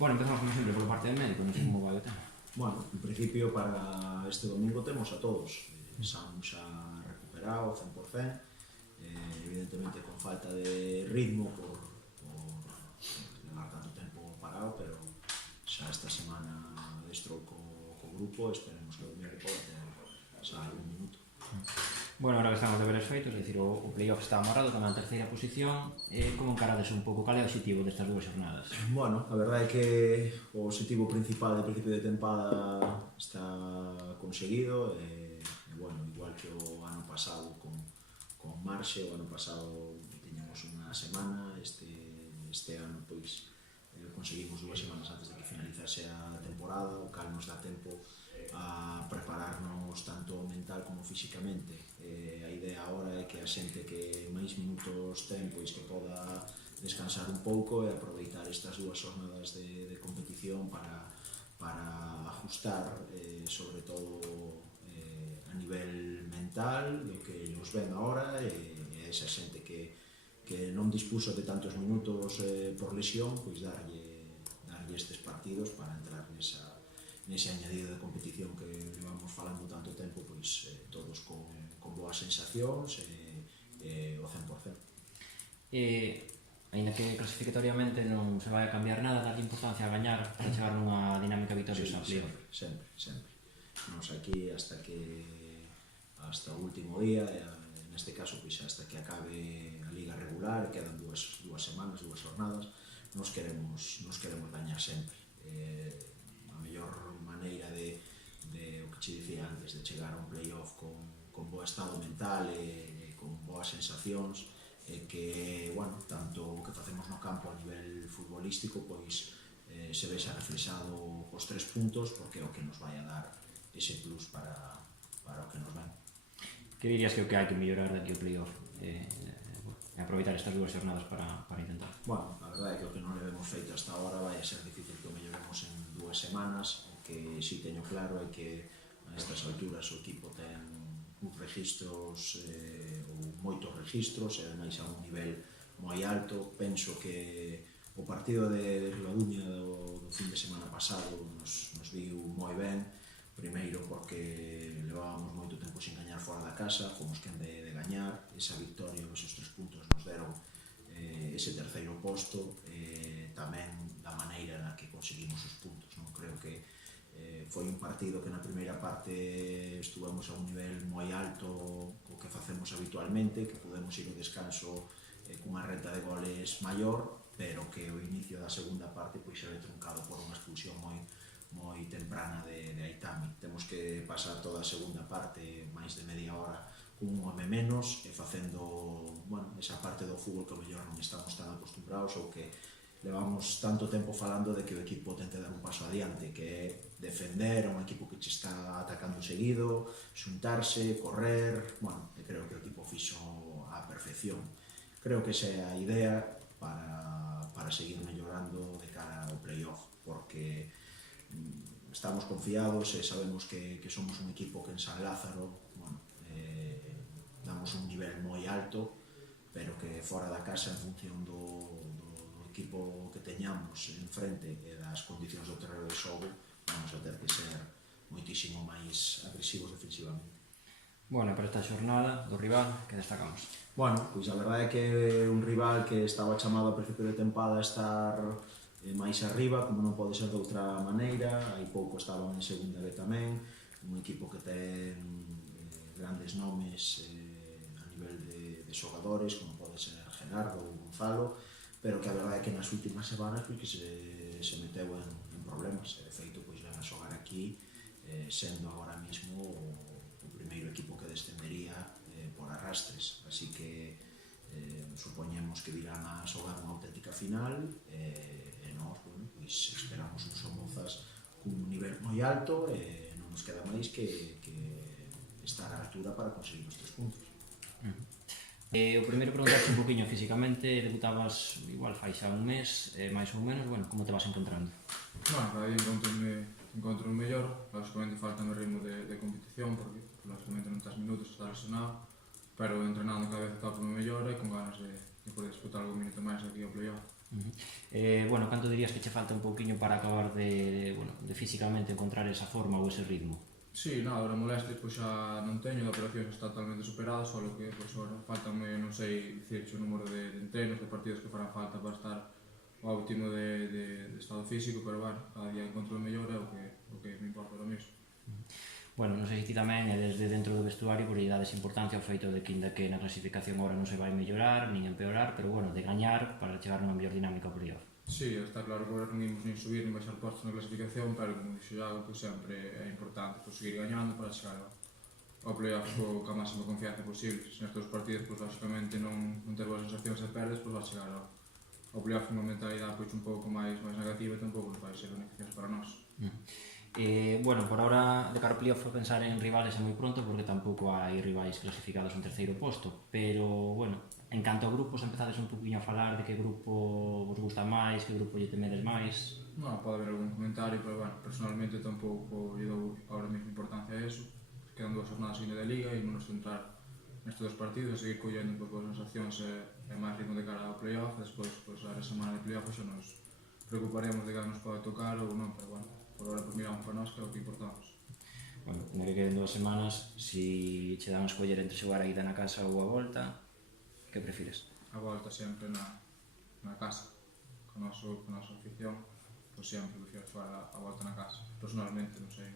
Bueno, empezamos como sempre polo parte de médico, non sei como vai o tema. Bueno, en principio para este domingo temos a todos. Samu xa recuperado 100%, evidentemente con falta de ritmo por levar tanto tempo parado, pero xa esta semana adestrou co grupo, esperemos que o domingo poda ter xa algún minuto. Bueno, ahora que estamos de veres feitos, é dicir, o playoff está amarrado tamén a terceira posición. Como encarades un pouco? Cal é o objetivo destas dúas xornadas? Bueno, a verdade é que o objetivo principal de principio de tempada está conseguido e bueno, igual que o ano pasado con marxe, o ano pasado tiñamos unha semana, este ano pois conseguimos 2 semanas antes de que finalizase a temporada, o cal nos dá tempo a prepararnos tanto mental como físicamente. A idea agora é que a xente que máis minutos ten, pois que poda descansar un pouco e aproveitar estas 2 xornadas de competición para ajustar, sobre todo a nivel mental, do que nos ven agora, e esa xente que non dispuso de tantos minutos por lesión, pois darlle estes partidos para entrar nese añadido de competición que levamos falando tanto tempo, pois todos con boas sensacións e o 100%. Ainda que clasificatoriamente non se vai a cambiar nada, darlle importancia a gañar para chegar nunha dinámica vitoriosa. Sí, sempre. Nos aquí hasta o último día, neste caso pois hasta que acabe a liga regular, quedan dúas semanas, 2 jornadas, nos queremos gañar sempre. A mellor maneira de o que che dicía antes, de chegar a un playoff con bo estado mental e con boas sensacións, que, bueno, tanto o que facemos no campo a nivel futbolístico, pois se vexa reflexado cos 3 puntos, porque é o que nos vai a dar ese plus para o que nos ven. Que dirías que é o que hai que mellorar daqui ao playoff? Aproveitar estas 2 xornadas para intentar. Bueno, a verdade é que o que non le vemos feito hasta ahora vai a ser difícil que o melloremos en 2 semanas. O que si teño claro é que a estas alturas o equipo ten uns registros ou moitos registros e ademais a un nivel moi alto. Penso que o partido de Ribaduña do fin de semana pasado nos viu moi ben, primeiro porque levábamos moito tempo sin gañar fora da casa, fomos quen de gañar, esa victoria, esos 3 puntos nos deron ese terceiro posto, tamén da maneira na que conseguimos os puntos. Non creo que foi un partido que na primeira parte estuvemos a un nivel moi alto co que facemos habitualmente, que podemos ir ao descanso cunha renta de goles maior, pero que o inicio da segunda parte pois se ve truncado por unha expulsión moi temprana de Aitami. Temos que pasar toda a segunda parte, máis de media hora, cun home menos e facendo, bueno, esa parte do fútbol que o mellor non estamos tan acostumbrados ou que levamos tanto tempo falando de que o equipo tente dar un paso adiante, que é defender a un equipo que che está atacando seguido, xuntarse, correr, bueno, e creo que o equipo fixo á perfección. Creo que esa é a idea para seguir mellorando de cara ao playoff, porque estamos confiados e sabemos que somos un equipo que en San Lázaro, bueno, damos un nivel moi alto, pero que fora da casa, en función do equipo que teñamos en frente e das condicións do terreno de xogo, vamos a ter que ser moitísimo máis agresivos defensivamente. Bueno, para esta xornada do rival, que destacamos? Bueno, pois a verdade é que é un rival que estaba chamado a principio de tempada a estar máis arriba, como non pode ser de outra maneira. Hai pouco estaban en segunda B tamén, un equipo que ten grandes nomes a nivel de xogadores, como pode ser Gerardo ou Gonzalo, pero que a verdade é que nas últimas semanas que se meteu en problemas. De feito, pois ven a xogar aquí, sendo agora mesmo o primeiro equipo que descendería por arrastres, así que supoñemos que virán a xogar unha auténtica final e nós, bueno, pois esperamos uns Somozas cun nivel moi alto e non nos queda máis que estar á altura para conseguir os 3 puntos. O primeiro preguntaste un poquinho físicamente, debutabas igual fai xa un mes, máis ou menos, bueno, como te vas encontrando? Cada día encontro mellor, lógicamente falta o ritmo de competición, porque lógicamente non estás minutos, estás lesionado, pero entrenando cada vez está por mellor e con ganas de poder disputar algún minuto máis aquí ao playoff. Bueno, canto dirías que che falta un pouquiño para acabar de físicamente encontrar esa forma ou ese ritmo? Sí, nada, ahora molestias pois xa non teño, a operación xa está totalmente superada, só que pois agora faltanme, non sei dicir o número de entrenos, de partidos que farán falta para estar ao óptimo de estado físico, pero bueno, cada día encontro mellor é o que me importa ahora mesmo. Bueno, non sei se ti tamén, desde dentro do vestuario, por lle dades importancia ao feito de que, inda que na clasificación agora non se vai mellorar, nin empeorar, pero bueno, de gañar para chegar nunha mellor dinámica ao playoff. Sí, está claro que agora non imos nin subir nin baixar postos na clasificación, pero como dixo Iago, pois sempre é importante pois, seguir gañando para chegar ao playoff ca máxima confianza posible. Se nestes partidos, pois, lógicamente, non ter boas sensacións e perdes, pois vai chegar ao playoff con unha mentalidade pois, un pouco máis negativa e tampouco non vai ser beneficioso para nós. Bueno, por ahora de cara ao playoff pensar en rivales é moi pronto porque tampouco hai rivais clasificados en terceiro posto, pero bueno, en canto a grupos empezades un poquinho a falar de que grupo vos gusta máis, que grupo lle temedes máis. Non, pode haber algún comentario, pero bueno, personalmente tampouco lle dou ahora mesmo importancia a eso. Quedan 2 jornadas ainda de liga e non nos centrar nestes 2 partidos e seguir collendo pois, boas sensacións e máis ritmo de cara ao playoff. Despois, pois, a semana de playoff xa nos preocuparemos de que nos pode tocar ou non, pero bueno, por ahora pues, miramos para nós que é o que importamos. Bueno, na que queden 2 semanas, si che dan a escoller entre xogar a ida na casa ou a volta, que prefires? A volta sempre na casa, con a nosa afición, pois sempre prefiro xogar a volta na casa. Personalmente, non sei,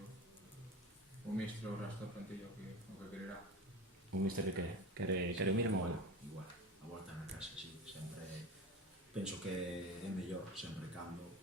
o míster ou o resto da plantilla o que quererá. O míster que quere o mesmo? Igual, a volta na casa, sí, sempre penso que é mellor, sempre cando